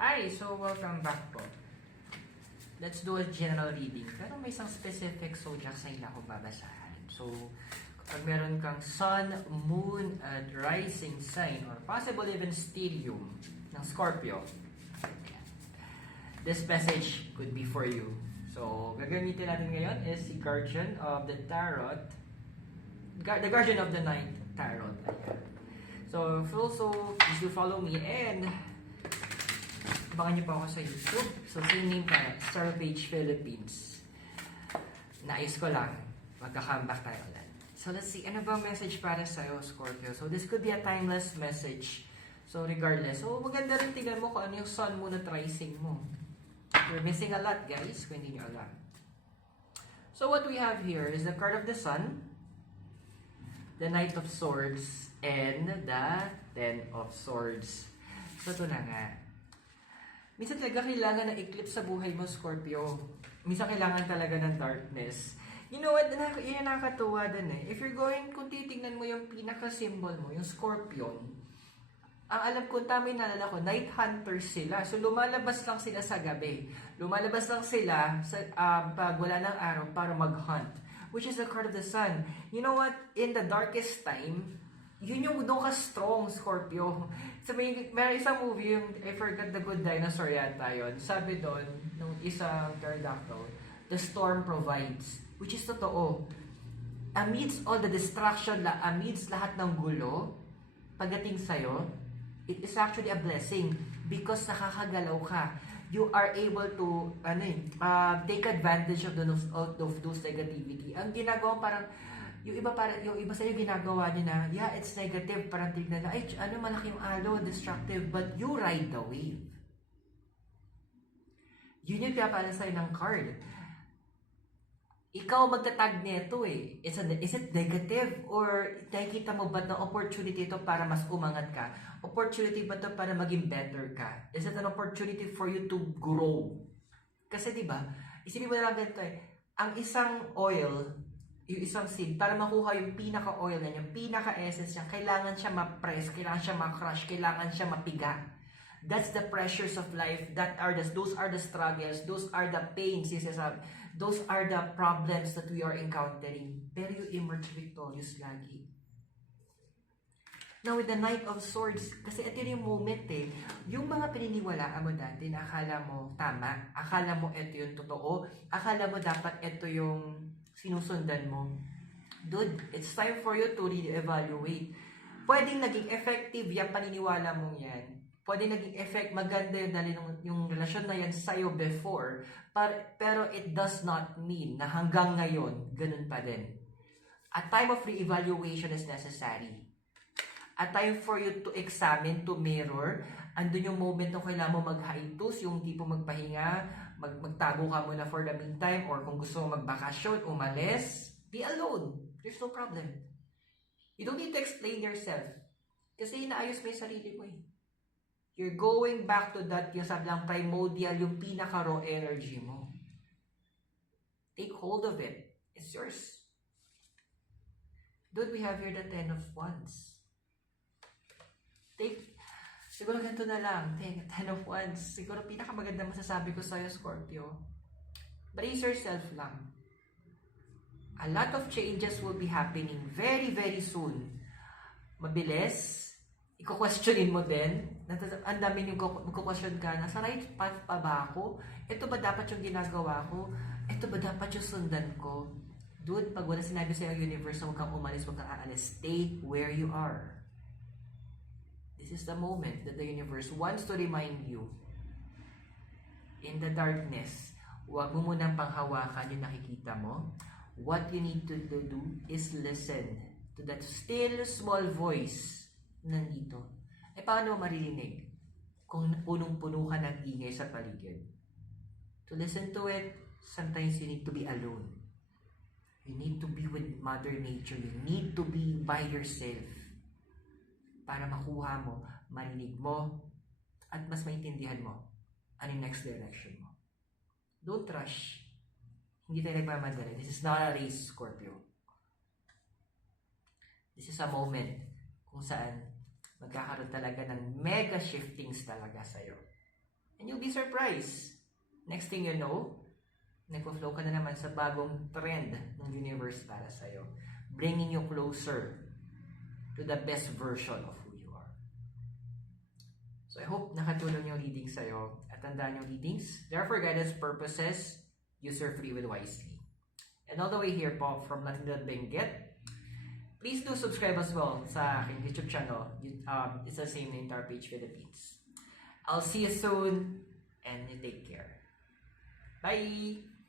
Hi! So, welcome back po. Let's do a general reading. Pero may isang specific zodiac sign na ako babasahin. So, kapag meron kang sun, moon, at rising sign, or possible even stellium ng Scorpio, this message could be for you. So, gagamitin natin ngayon is si Guardian of the Tarot, the Guardian of the Night Tarot. Ayan. So, also, please do follow me and abangan niyo pa ako sa YouTube. So, same name pa, Starpage Philippines. Nais ko lang, magka-comeback tayo ulit. So, let's see, ano ba message para sa'yo, Scorpio? So, this could be a timeless message. So, regardless. So, maganda rin tingnan mo kung ano yung sun, moon at rising mo. You're missing a lot, guys, kung hindi nyo alam. So, what we have here is the card of the sun, the Knight of Swords, and the Ten of Swords. So, ito na nga. Minsan talaga kailangan ng eclipse sa buhay mo, Scorpio. Minsan kailangan talaga ng darkness. You know what? Yun yung nakakatuwa din eh. If you're going, kung titignan mo yung pinaka-symbol mo, yung Scorpion, ang alam ko, tama yung nalala ko, night hunters sila. So, lumalabas lang sila sa gabi. Lumalabas lang sila sa, pag wala ng araw para mag-hunt. Which is the card of the sun. You know what? In the darkest time, yun yung doon ka strong, Scorpio. So, may isang movie, yung I Forgot the Good Dinosaur yata yun. Sabi doon, nung isang pterodactyl, the storm provides. Which is totoo. Amidst all the distraction, amidst lahat ng gulo, pagdating sa'yo, it is actually a blessing because nakakagalaw ka. You are able to take advantage of those negativity. Ang ginagawa parang yung iba sa iyo ginagawa niya na, yeah, it's negative, parang tignan na, ay, malaki yung alo, destructive, but you ride the wave. Yun yung pinapala sa'yo ng card. Ikaw magtatag nito eh. Is it negative? Or nakikita mo ba na opportunity ito para mas umangat ka? Opportunity ba ito para maging better ka? Is it an opportunity for you to grow? Kasi diba, isipin mo na lang ganito eh, ang isang oil, yung isang seed, para makuha yung pinaka-oil na yung pinaka-essence niya, kailangan siya ma-press, kailangan siya ma-crush, kailangan siya mapiga. That's the pressures of life. Those are the struggles. Those are the pains. Those are the problems that we are encountering. Pero you emerge victorious lagi. Now, with the Knight of Swords, kasi ito yung moment eh, yung mga pininiwalaan mo dati na akala mo tama, akala mo ito yung totoo, akala mo dapat ito yung sinusundan mo. Dude, it's time for you to re-evaluate. Pwedeng naging effective yung paniniwala mong yan. Pwedeng naging maganda yun dahil yung relasyon na yan sa'yo before. Pero it does not mean na hanggang ngayon, ganun pa din. A time of re-evaluation is necessary. A time for you to examine, to mirror. Andun yung moment na kailangan mo mag-hiatus, yung tipo magpahinga, magtago ka muna for the meantime, or kung gusto mo magbakasyon, umalis, be alone. There's no problem. You don't need to explain yourself. Kasi inaayos mo yung sarili mo eh. You're going back to that, yung sabi lang primordial, yung pinaka-raw energy mo. Take hold of it. It's yours. Dude, we have here the Ten of Wands. Siguro ganito na lang. Ten of Wands. Siguro pinakamaganda masasabi ko sa'yo, Scorpio. Brace yourself lang. A lot of changes will be happening very, very soon. Mabilis. Iko-questionin mo din. Ang dami yung magko-question ka. Nasa right path pa ba ako? Ito ba dapat yung ginagawa ko? Ito ba dapat yung sundan ko? Dude, pag wala sinabi sa'yo ang universe, huwag kang umalis, huwag kang aalis. Stay where you are. This is the moment that the universe wants to remind you. In the darkness, huwag mo munang panghawakan yung nakikita mo. What you need to do is listen to that still small voice nandito. Eh, paano mo maririnig kung punong-puno ka ng ingay sa paligid? To listen to it, sometimes you need to be alone. You need to be with Mother Nature. You need to be by yourself para makuha mo, marinig mo, at mas maintindihan mo ano yung next direction mo. Don't rush. Hindi tayo nagmamadali. This is not a race, Scorpio. This is a moment kung saan magkakaroon talaga ng mega shiftings talaga sa'yo. And you'll be surprised. Next thing you know, nagpo-flow ka na naman sa bagong trend ng universe para sa'yo. Bringing you closer to the best version of who you are. So I hope nakatulong yung readings sa'yo. At tandaan yung readings. They are for guidance purposes. Use your free will wisely. And all the way here po from Nothing That Benguet, please do subscribe as well sa aking YouTube channel. It's the same name, Tar Page Philippines. I'll see you soon and you take care. Bye!